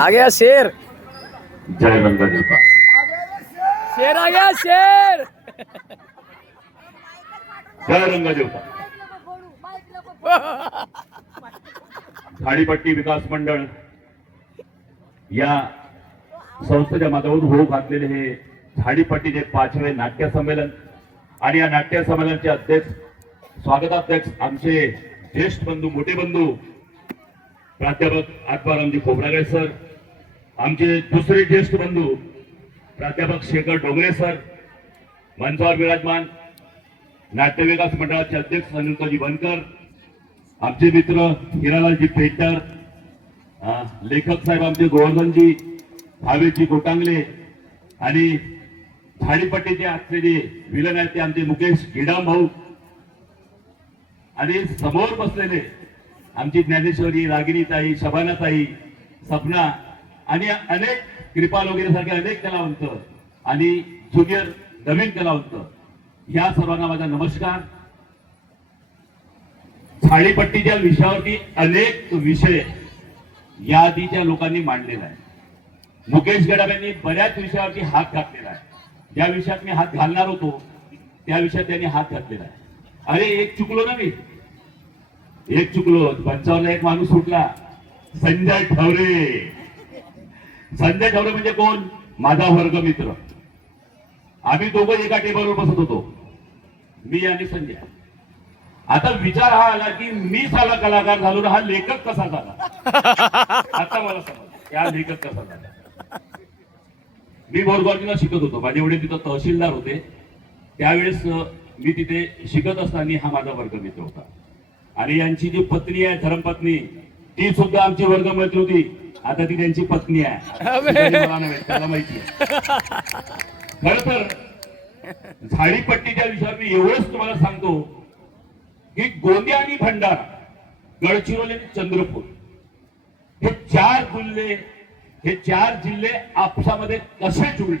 आ गया शेर। जय रंगा देवता। शेर आ गया शेर। जय रंगा देवता। झाडीपट्टी विकास मंडळ या संस्थेच्या माध्यमातून होऊ घातलेले हे झाडीपट्टीचे 5वे नाट्य संमेलन आणि या नाट्य संमेलनाचे अध्यक्ष स्वागताध्यक्ष आमचे ज्येष्ठ बंधू मोठे बंधू प्राध्यापक आत्मारामजी खोब्रागळे सर, आमचे दुसरे ज्येष्ठ बंधू प्राध्यापक शेखर डोंगरे सर, मंचावर विराजमान नाट्य विकास मंडळाचे अध्यक्ष अनिलजी बनकर, आमचे मित्र हिरालालजी पेटर, लेखक साहेब आमचे गोवर्धनजी भावेशजी गोटांगले आणि झाडीपट्टीचे असलेले विलन आहेत ते आमचे मुकेश गिडाम भाऊ आणि समोर बसलेले आमची ज्ञानेश्वरी, रागिणीताई, शबानाताई, सपना आणि अनेक कृपाल वगैरे सारखे अनेक कलावंत आणि ज्युनियर नवीन कलावंत, या सर्वांना माझा नमस्कार. झाडीपट्टीच्या विषयावरती अनेक विषय या आधीच्या लोकांनी मांडलेला आहे. मुकेश गडाम यांनी बऱ्याच विषयावरती हात घातलेला आहे. ज्या विषयात मी हात घालणार होतो त्या विषयात त्यांनी हात घातलेला आहे. अरे एक चुकलो ना मी, एक चुकलो. पंचावरला एक माणूस सुटला, संजय ठवरे. संजय ठवरे म्हणजे कोण? माझा वर्ग मित्र. आम्ही दोघं एका टेबलवर बसत होतो, मी आणि संजय. आता विचार हा आला की मी साला कलाकार झालो, हा लेखक कसा झाला. आता मला समज या लेखक कसा झाला. मी बोरगावला शिकत होतो, माझे वडील तिथं तहसीलदार होते. त्यावेळेस मी तिथे शिकत असताना हा माझा वर्ग मित्र होता. आणि यांची जी पत्नी आहे धर्मपत्नी, ती सुद्धा आमची वर्गमित्र होती. आता ती त्यांची पत्नी आहे, मला नव्हे, त्याला माहिती आहे. खर तर झाडीपट्टीच्या विषयावर मी एवढंच तुम्हाला सांगतो की गोंदिया आणि भंडारा, गडचिरोली आणि चंद्रपूर हे चार जिल्हे आपसामध्ये कसे जुळले.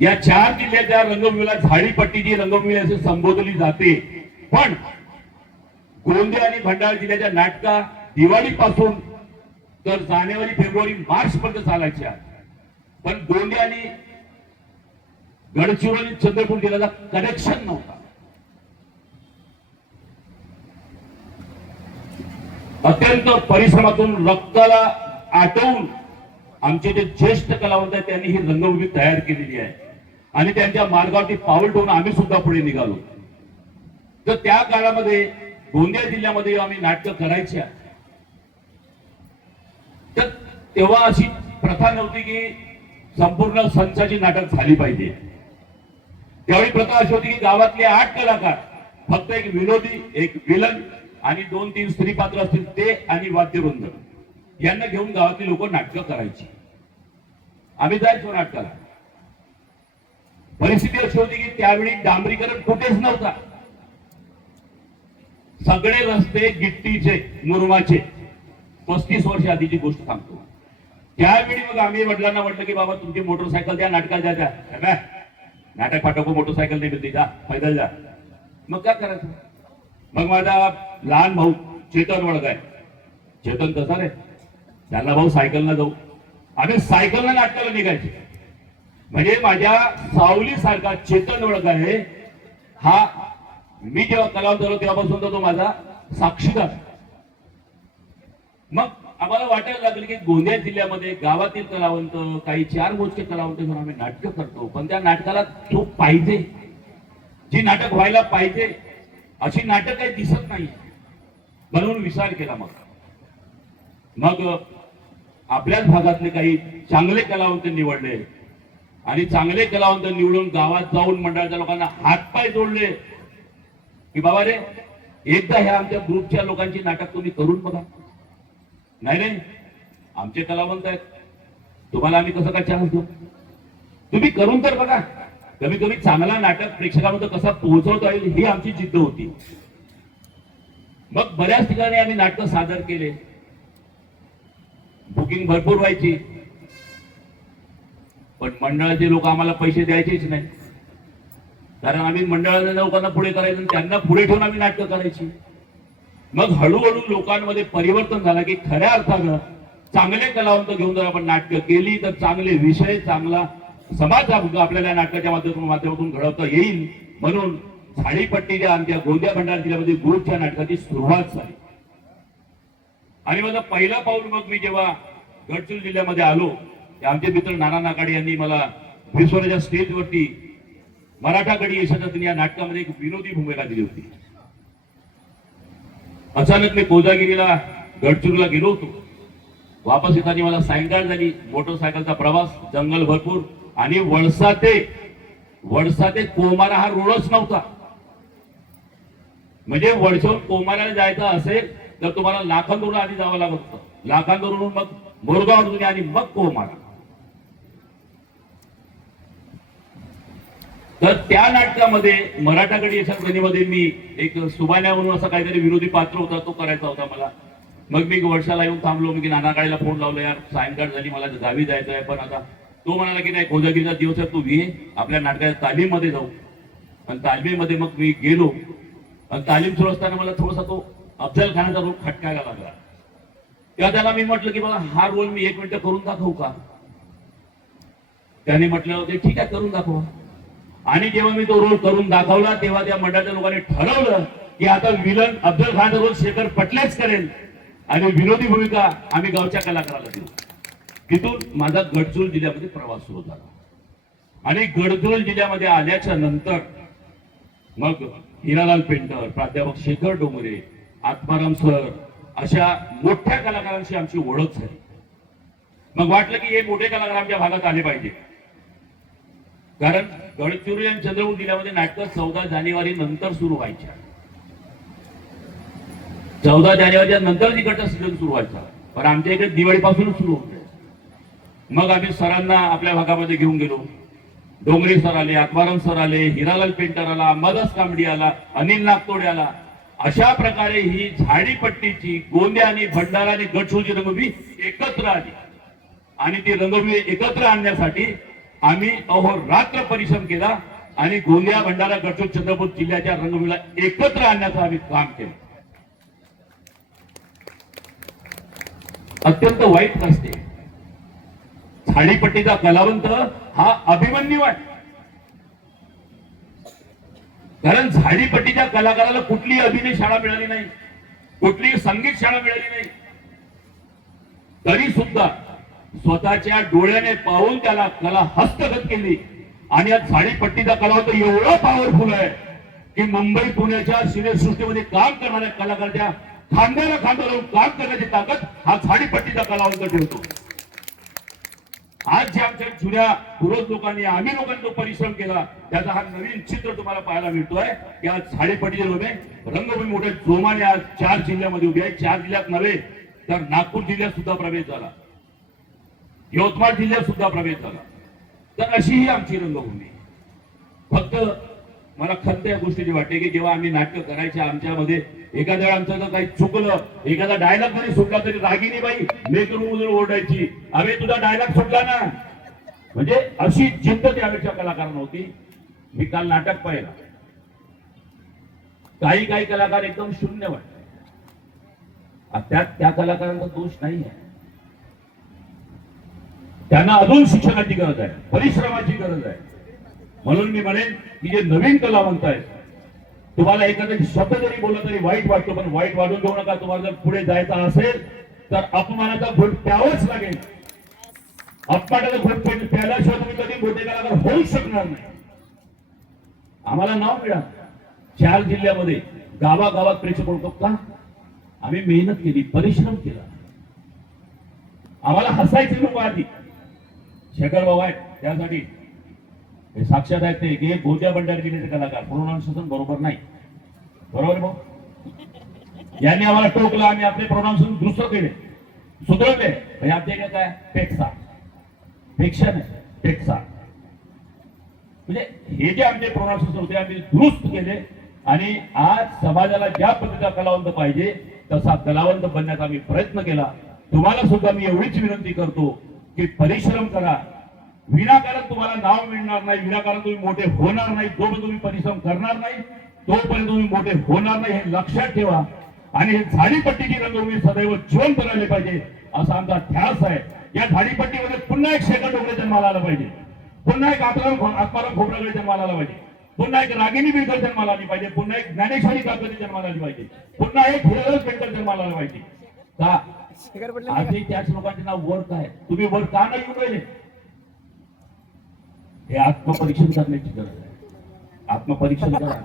या 4 जिल्ह्याच्या रंगभूमीला झाडीपट्टीची रंगभूमी असे संबोधली जाते. पण गोंदिया आणि भंडारा जिल्ह्याच्या नाटका दिवाळीपासून तर जानेवारी, फेब्रुवारी, मार्च पर्यंत चालायच्या. पण गोंदिया आणि गडचिरोली, चंद्रपूर जिल्ह्याचा कनेक्शन नव्हता. अत्यंत परिश्रमातून रक्ताला आटवून आमचे जे ज्येष्ठ कलावंत आहेत त्यांनी ही रंगभूमी तयार केलेली आहे आणि त्यांच्या मार्गावरती पाऊल ठेवून आम्ही सुद्धा पुढे निघालो. तर त्या काळामध्ये गोंदिया जिल्ह्यामध्ये आम्ही नाटकं करायच्या, तर तेव्हा अशी प्रथा नव्हती की संपूर्ण संचाची नाटक झाली पाहिजे. त्यावेळी प्रथा अशी होती की गावातले 8 कलाकार, फक्त एक विनोदी, एक विलन आणि 2-3 स्त्री पात्र असतील ते आणि वाद्यवृंद यांना घेऊन गावातली लोक नाटकं करायची. आम्ही जायचो नाटकाला. परिस्थिती अशी होती की त्यावेळी डांबरीकरण कुठेच नव्हता. सगळे रस्ते गिट्टीचे, मुरमाचे. 35 वर्ष आधीची गोष्ट सांगतो. त्यावेळी मग आम्ही वडिलांना म्हटलं की बाबा तुमची मोटरसायकल द्या, नाटकाला जायच्या. नाटक पाठवू, मोटरसायकल नाही मिळते, जा पैदल जा. मग काय करायचं? मग माझा लहान भाऊ चेतन वळग आहे. चेतन कसा रे, त्याला भाऊ सायकलला जाऊ. आम्ही सायकलला नाटकाला निघायचे. म्हणजे माझ्या सावली सारखा चेतन वळग आहे हा, मी जेव्हा कलावंत झालो तेव्हापासून तो माझा साक्षीदार. मग आम्हाला वाटायला लागलं की गोंदिया जिल्ह्यामध्ये गावातील कलावंत, काही 4 मोजके कलावंत घेऊन आम्ही नाटकं करतो, पण त्या नाटकाला तो पाहिजे, जी नाटक व्हायला पाहिजे अशी नाटक काही दिसत नाही. म्हणून विचार केला. मग आपल्याच भागातले काही चांगले कलावंत निवडले आणि चांगले कलावंत निवडून गावात जाऊन मंडळाच्या लोकांना हातपाय जोडले की बाबा रे, एकदा ह्या आमच्या ग्रुपच्या लोकांची नाटक तुम्ही करून बघा. नाही, आमचे कलावंत आहेत, तुम्हाला आम्ही कसं काय चान्स देऊ, तुम्ही करून तर बघा. कमी कमी चांगला नाटक प्रेक्षकांपर्यंत कसा पोहोचवता येईल ही आमची जिद्द होती. मग बऱ्याच ठिकाणी आम्ही नाटकं सादर केले. बुकिंग भरपूर व्हायची, पण मंडळाचे लोक आम्हाला पैसे द्यायचेच नाही. कारण आम्ही मंडळाच्या लोकांना पुढे करायचं, त्यांना पुढे ठेवून आम्ही नाटकं करायची. मग हळूहळू लोकांमध्ये परिवर्तन झालं की खऱ्या अर्थानं चांगले कलावंत घेऊन जर आपण नाटकं केली तर चांगले विषय, चांगला समाज आपल्याला या नाटकाच्या माध्यमातून घडवता येईल. म्हणून झाडीपट्टीच्या आमच्या गोंदिया भंडारा जिल्ह्यामध्ये ग्रुपच्या नाटकाची सुरुवात झाली. आणि माझं पहिलं पाऊल मग मी जेव्हा गडचिरोली जिल्ह्यामध्ये आलो, आमचे मित्र नाना नाकाडे यांनी मला विश्वराच्या स्टेजवरती मराठा गडी यशस्वी या नाटकामध्ये एक विनोदी भूमिका दिली होती. अचानक मी कोजागिरीला गडचिरोलीला गेलो होतो. वापस येताना मला सायंकाळ झाली. मोटरसायकलचा प्रवास, जंगल भरपूर आणि वळसा ते कोमारा हा रोडच नव्हता. म्हणजे वळशाहून कोमाराला जायचं असेल तर तुम्हाला लाखांदूरून आधी जावं लागत होतं. लाखांदूरून मग मोरगाव आणि मग कोमारा. तर त्या नाटकामध्ये मराठागडी यशस्वीमध्ये मी एक सुबान्या म्हणून असा काहीतरी विरोधी पात्र होता, तो करायचा होता मला. मग मी वर्षाला येऊन थांबलो. मी नानाकाळीला फोन लावला, यार सायंकाळ झाली, मला गावी जायचं आहे. पण आता तो म्हणाला की नाही, कोजागिरीचा दिवस आहे, तू ये आपल्या नाटकाच्या तालीममध्ये जाऊ. आणि तालमीमध्ये मग मी गेलो. आणि तालीम सुरू असताना मला थोडासा तो अफजल खानाचा रोल खटकायला लागला. तेव्हा त्याला मी म्हटलं की बघा, हा रोल मी 1 मिनिट करून दाखवू का? त्याने म्हटलं ते ठीक आहे, करून दाखवा. आणि जेव्हा मी तो रोल करून दाखवला तेव्हा त्या मंडळाच्या लोकांनी ठरवलं की आता विलन अफजल खानचा रोल शेखर पटलेच करेल आणि विनोदी भूमिका आम्ही गावच्या कलाकाराला देऊ. तिथून माझा गडचिरोली जिल्ह्यामध्ये प्रवास सुरू झाला. आणि गडचिरोली जिल्ह्यामध्ये आल्याच्या नंतर मग हिरालाल पेंटर, प्राध्यापक शेखर डोंगरे, आत्माराम सर अशा मोठ्या कलाकारांशी आमची ओळख झाली. मग वाटलं की हे मोठे कलाकार आमच्या भागात आले पाहिजे. कारण गडचिरोली आणि चंद्रपूर जिल्ह्यामध्ये नाटकं 14 जानेवारी नंतर सुरू व्हायच्या. 14 जानेवारीच्या नंतर तिकडचा सीझन सुरू व्हायचा. पण आमच्या इकडे दिवाळीपासूनच सुरू होते. मग आम्ही सरांना आपल्या भागामध्ये घेऊन गेलो. डोंगरे सर आले, आत्माराम सर आले, हिरालाल पेंटर आला, मदस कांबडी आला, अनिल नागतोडे आला. अशा प्रकारे ही झाडीपट्टीची गोंदिया आणि भंडारा आणि गडचिरोलीची रंगभूमी एकत्र आली. आणि ती रंगभूमी एकत्र आणण्यासाठी आम्ही अहोरात्र परिश्रम केला. आणि गोंदिया, भंडारा, गडचिरोली, चंद्रपूर जिल्ह्याच्या रंगभूमीला एकत्र आणण्याचं आम्ही काम केलं. अत्यंत वाईट असते, झाडीपट्टीचा कलावंत हा अभिमन्यू आहे. कारण झाडीपट्टीच्या कलाकाराला कुठलीही अभिनय शाळा मिळाली नाही, कुठलीही संगीत शाळा मिळाली नाही. तरी सुद्धा स्वतःच्या डोळ्याने पाहून त्याला कला हस्तगत केली. आणि या झाडीपट्टीचा कलावंत एवढा पॉवरफुल आहे की मुंबई पुण्याच्या सिनेसृष्टीमध्ये काम करणाऱ्या कलाकाराच्या खांद्याला खांदा लावून काम करण्याची ताकद हा झाडीपट्टीचा कलावंत ठेवतो. आज जे आमच्या जुन्या पूर्वज लोकांनी, आम्ही लोकांनी जो परिश्रम केला त्याचा हा नवीन चित्र तुम्हाला पाहायला मिळतोय की आज झाडीपट्टीचे रंगभूमी मोठ्या जोमाने आज 4 जिल्ह्यामध्ये उभी आहे. 4 जिल्ह्यात नव्हे तर नागपूर जिल्ह्यात सुद्धा प्रवेश झाला, यवतमाळ जिल्ह्यात सुद्धा प्रवेश झाला. तर अशी ही आमची रंगभूमी. फक्त मला खंत या गोष्टीची वाटते की जेव्हा आम्ही नाटक करायच्या आमच्यामध्ये एखाद्या वेळा आमचं जर काही चुकलं, एखादा डायलॉग जरी सुटला तरी रागिनी बाई मेकरून ओरडायची, अरे तुझा डायलॉग सुटला ना. म्हणजे अशी जिद्द त्यावेळेच्या कलाकारांना होती. मी काल नाटक पाहिलं, काही कलाकार एकदम शून्य वाटते. त्या कलाकारांचा दोष नाही आहे. त्यांना अजून शिक्षणाची गरज आहे, परिश्रमाची गरज आहे. म्हणून मी म्हणेन की जे नवीन कलावंत आहेत, तुम्हाला एखादा शब्द जरी बोलला तरी वाईट वाटतो, पण वाईट वाढून घेऊ नका. तुम्हाला जर पुढे जायचं असेल तर अपमानाचा घोट प्यावाच लागेल. अपमानाचा घोट प्यायल्याशिवाय तुम्ही कधी मोठे कलाकार होऊ शकणार नाही. आम्हाला नाव मिळालं 4 जिल्ह्यामध्ये, गावागावात प्रेक्षक होतो का? आम्ही मेहनत केली, परिश्रम केला. आम्हाला हसायचे लोक आधी. शेखर बाबा आहेत त्यासाठी हे साक्षात आहेत ते की गोंदिया भंडारा जिल्ह्याचे कलाकार प्रोनाउन्सिएशन बरोबर नाही. बरोबर भाऊ, यांनी आम्हाला टोकलं, आम्ही आपले प्रोनाउन्सिएशन दुरुस्त केले, सुधारले. म्हणजे आमच्या काय पेक्षा नाही, पेक्षा. म्हणजे हे जे आमचे प्रोनाउन्सिएशन होते आम्ही दुरुस्त केले. आणि आज समाजाला ज्या पद्धतीचा कलावंत पाहिजे तसा कलावंत बनण्याचा आम्ही प्रयत्न केला. तुम्हाला सुद्धा मी एवढीच विनंती करतो की परिश्रम करा. विनाकारण तुम्हाला नाव मिळणार नाही, विनाकारण तुम्ही मोठे होणार नाही. जोपर्यंत तुम्ही परिश्रम करणार नाही तोपर्यंत तुम्ही मोठे होणार नाही, हे लक्षात ठेवा. आणि झाडीपट्टीची रंगभूमी सदैव जिवंत राहिली पाहिजे असा आमचा ध्यास आहे. या झाडीपट्टीमध्ये पुन्हा एक शेखर डोंगरे जन्माला आला पाहिजे, पुन्हा एक आत्माराम खोब्रागडे जन्माला आला पाहिजे, पुन्हा एक रागिनी बिरकर जन्माला आली पाहिजे, पुन्हा एक ज्ञानेश्वरी काकडी जन्माला आली पाहिजे, पुन्हा एक हिरालाल पेंटर जन्माला आला पाहिजे. का आजही त्याच लोकांचे नाव वर काय, तुम्ही वर का नाही येऊन राहिले? हे आत्मपरीक्षण करण्याची गरज आहे. आत्मपरीक्षण करा.